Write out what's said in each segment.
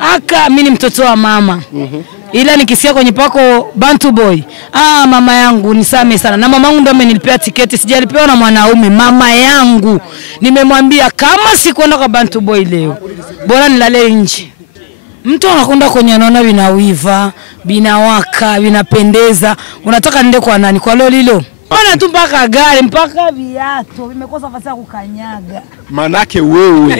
Aka mimi ni mtoto wa mama. Ila nikisikia kwenye pako Bantu Boy. Mama yangu nisame sana. Na mama yangu ndo amenilipia tiketi, sijalipewa na mwanaume. Mama yangu nimemwambia kama sikwenda kwa Bantu Boy leo, bora nilale nje. Mtu anakwenda kwenye anaona vinawiva, vinawaka, vinapendeza. Unataka nende kwa nani? Kwa lolilo. Bana tu mpaka gari, mpaka viatu, vimekosa nafasi ya kukanyaga. Manake wewe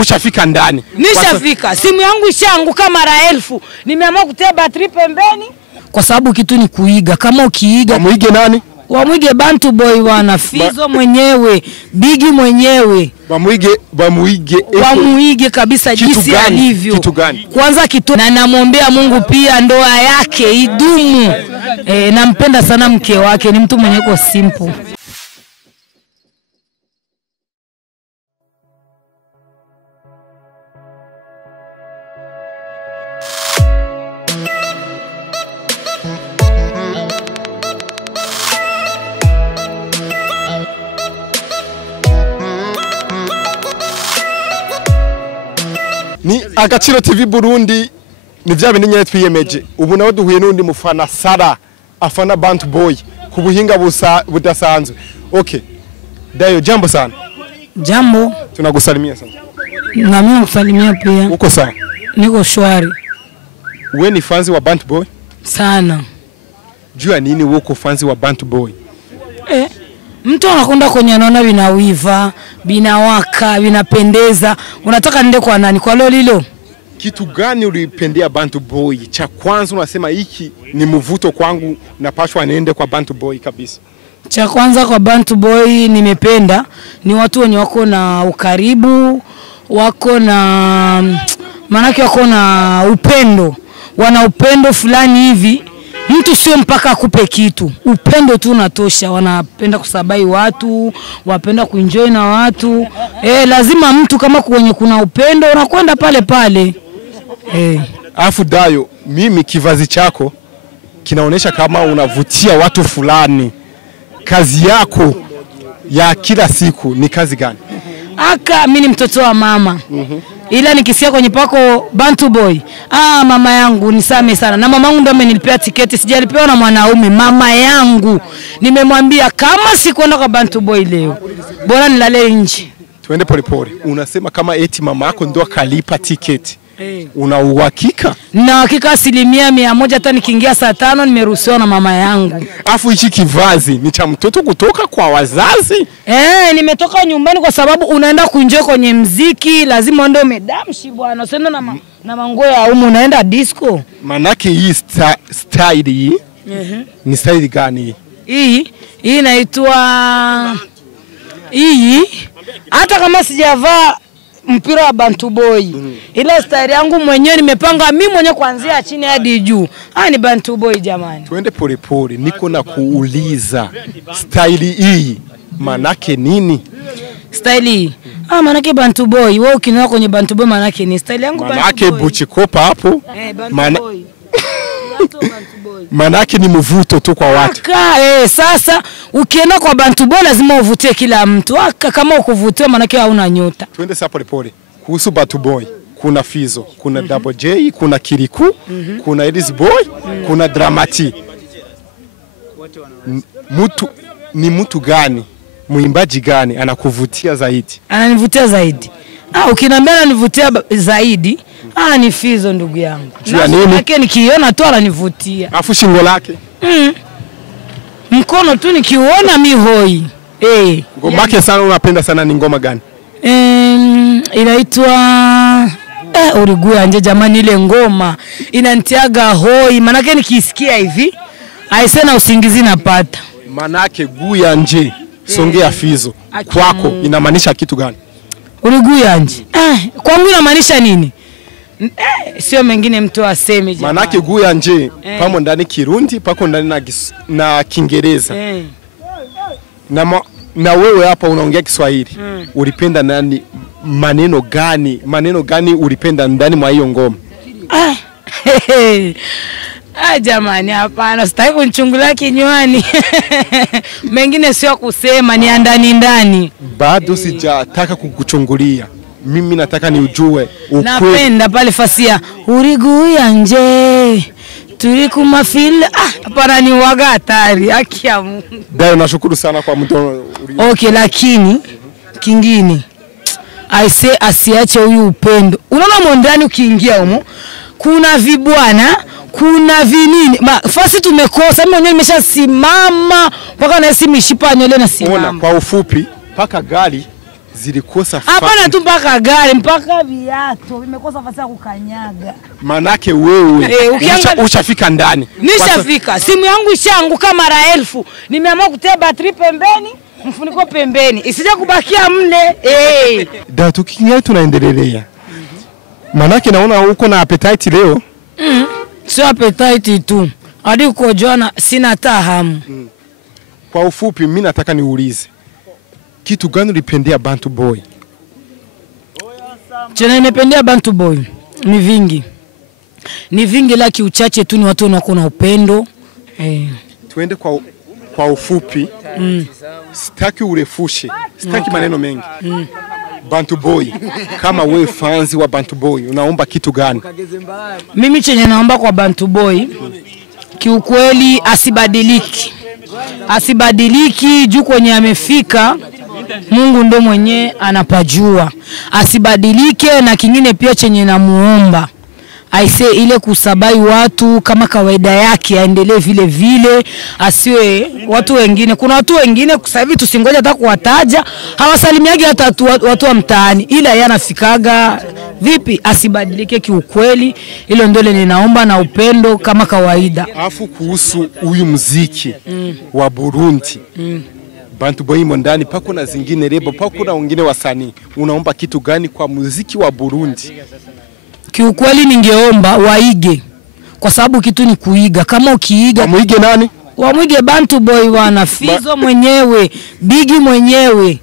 ushafika ndani. Nishafika. Simu yangu ishaanguka mara 1000. Nimeamua kutia battery pembeni kwa sababu kitu ni kuiga. Kama ukiiga, wamuige nani? Wamuige Bantu Boy wana Fizzo mwenyewe, Big mwenyewe. Wamuige kabisa jinsi alivyo. Kitu gani? Kwanza kitu na namwombea Mungu pia ndoa yake idumu. Nampenda sana mke wake, ni mtu mwenye kwa simple. Ni Agaciro TV Burundi, ni vya bintu nyene twiyemeje. Ubu nawe duhuye n'undi mufana Sara afana Bantu Boy ku buhinga budasanzwe. Okay. Dayo, jambo sana. Jambo. Tunakusalimia sana. Na mimi nakusalimia pia. Uko sawa? Niko shwari. Wewe ni fanzi wa Bantu Boy? Sana. Jua nini wewe uko fanzi wa Bantu Boy? Mtu anakwenda kwenye anaona vinawiva, vinawaka, vinapendeza. Unataka nende kwa nani? Kwa lolilo. Kitu gani ulipendea Bantu Boy? Cha kwanza unasema hiki ni mvuto kwangu, napashwa niende kwa Bantu Boy kabisa. Cha kwanza kwa Bantu Boy nimependa ni watu wenye wako na ukaribu, wako na manake wako na upendo. Wana upendo fulani hivi. Mtu sio mpaka akupe kitu. Upendo tu unatosha. Wanapenda kusabai watu, wapenda kuenjoy na watu. Lazima mtu kama kwenye kuna upendo unakwenda pale pale. Afu Dayo, mimi kivazi chako kinaonesha kama unavutia watu fulani. Kazi yako ya kila siku ni kazi gani? Aka mimi ni mtoto wa mama. Ila nikisikia kwenye pako Bantu Boy. Mama yangu nisame sana. Na mama yangu ndo amenilipia tiketi, sijalipewa na mwanaume. Mama yangu nimemwambia kama sikwenda kwa Bantu Boy leo, bora nilale nje. Tuende polepole. Unasema kama eti mama yako ndo akalipa tiketi. Una uhakika? Na hakika 100%, hata nikiingia saa 5 nimeruhusiwa na mama yangu. Afu hichi kivazi ni cha mtoto kutoka kwa wazazi? Nimetoka nyumbani kwa sababu unaenda kuenjoy kwenye muziki, lazima ndio medamshi bwana. Usiende na manguo ya umu, unaenda disco. Manake hii style hii ni style gani? Hii inaitwa hata kama sijavaa mpira wa Bantu Boy. Ila style yangu mwenyewe nimepanga mimi mwenyewe kuanzia chini hadi juu. Ni Bantu Boy jamani. Tuende polepole, niko na kuuliza style hii manake nini? Style hii manake Bantu Boy. Wewe ukinoa kwenye Bantu Boy manake ni style yangu Bantu Boy. Manake buchikopa hapo. Bantu Boy. Manake ni mvuto tu kwa watu. Sasa ukienda kwa Bantu Boy lazima uvutie kila mtu. Kama ukuvutia manake hauna nyota. Twende sasa polepole. Kuhusu Bantu Boy, kuna Fizzo, kuna Double J, kuna Kiriku, kuna Edis Boy, kuna Dramati. Mtu gani, muimbaji gani anakuvutia zaidi? Ananivutia zaidi. Ukiniambia ananivutia zaidi, ni Fizzo ndugu yangu. Yake nikiona tu ananivutia. Afu shingo lake? Mkono tu nikiuona mi hoi. Ngoma yake sana unapenda sana ni ngoma gani? Inaitwa Uriguya nje jamani, ile ngoma inantiaga hoi, manake nikisikia hivi aisena usingizi napata. Manake guya nje songea Fizzo kwako inamaanisha kitu gani? Uriguya nje kwangu inamaanisha nini? Sio mengine mtu aseme jamani. Manake guya nje pamo ndani Kirundi, pako ndani na Kiingereza. Na wewe hapa unaongea Kiswahili. Ulipenda nani, maneno gani ulipenda ndani mwa hiyo ngoma? Jamani hapana, sitaki kunichungulia kinywani. Mengine sio kusema, ni ndani. Bado sijataka kukuchungulia. mimi nataka ni ujue ukweli. Napenda pale fasia uriguya nje turi kumafila hapana ni waga hatari haki ya Mungu. Dayo nashukuru sana kwa mtu. Okay, lakini kingine aise asiache huyu upendo. Unaona mondani ukiingia humo kuna vibwana, kuna vinini. Fasi tumekosa. Mimi mwenyewe nimeshasimama mpaka na simu mishipa nywele na simama. Kwa ufupi mpaka gari zilikosa fasi. Hapana tu mpaka gari, mpaka viatu vimekosa fasi ya kukanyaga. Manake wewe ushafika ndani. Nishafika. Simu yangu ishaanguka mara 1000. Nimeamua kutia battery pembeni, mfuniko pembeni. Isije kubakia mle. Da tukiingia tunaendelea. Manake naona uko na appetite leo. Sio appetite tu. Hadi uko jana sina tahamu. Kwa ufupi mimi nataka niulize. Kitu gani ulipendea Bantu Boy? Chenye nimependea Bantu Boy ni vingi. Ni vingi laki uchache tu ni watu wanakuwa na upendo. Tuende kwa ufupi. Sitaki urefushe. Sitaki maneno mengi. Bantu Boy, kama wewe fans wa Bantu Boy, unaomba kitu gani? Mimi chenye naomba kwa Bantu Boy kiukweli asibadiliki. Asibadiliki juu kwenye amefika. Mungu ndo mwenye anapajua. Asibadilike, na kingine pia chenye namuomba aise ile kusabai watu kama kawaida yake aendelee vile vile, asiwe watu wengine. Kuna watu wengine sasa hivi tusingoje hata kuwataja, hawasalimiagi hata watu wa mtaani, ila yeye anafikaga vipi. Asibadilike kiukweli, hilo ndio ninaomba, na upendo kama kawaida. Afu kuhusu huyu muziki wa Burundi, Bantu Boy mondani pako na zingine lebo, pako na wengine wasanii, unaomba kitu gani kwa muziki wa Burundi? Kiukweli ningeomba waige, kwa sababu kitu ni kuiga. Kama ukiiga muige nani? Wamuige Bantu Boy wana Fizzo mwenyewe, Big mwenyewe.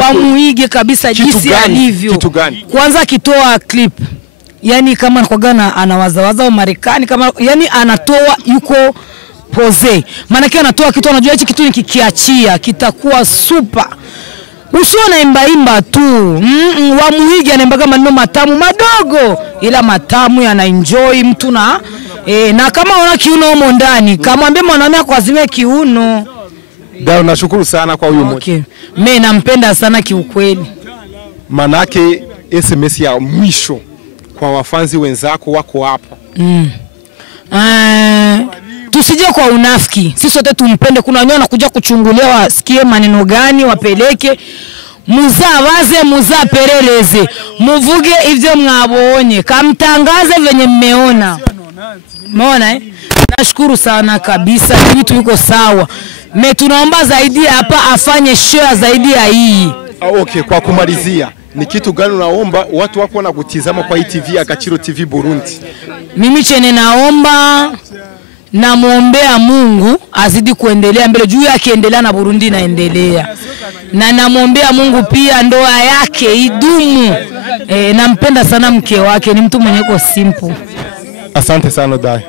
Wamuige kabisa jinsi alivyo. Kitu gani? Kwanza kitoa clip. Yani kama kwa anawazawaza wa Marekani, kama yani anatoa yuko pose. Maana anatoa kitu anajua hichi kitu nikikiachia kitakuwa super. Usiona imba tu. Wamuige anaimbaga maneno matamu madogo, ila matamu yana enjoy mtu na na kama una kiuno humo ndani, kamwambie mwanaume akuazime kiuno. Dao nashukuru sana kwa huyu mmoja. Mimi nampenda sana kiukweli. Manake SMS ya mwisho kwa wafanzi wenzako wako hapa. Tusije kwa unafiki. Sisi sote tumpende. Kuna wenyewe wanakuja kuchungulia wasikie maneno gani wapeleke. Muzawaze, muzapeleleze. Muvuge ivyo mwabonye. Kamtangaze venye mmeona. Umeona Nashukuru sana kabisa. Vitu viko sawa. Tunaomba zaidi hapa afanye share zaidi ya hii. Okay, kwa kumalizia, ni kitu gani unaomba watu wako na kutizama kwa TV Agaciro TV Burundi? Mimi chenye naomba na muombea Mungu azidi kuendelea mbele, juu akiendelea na Burundi inaendelea. Na namuombea Mungu pia ndoa yake idumu. Nampenda sana mke wake, ni mtu mwenye simple. Asante sana Dai.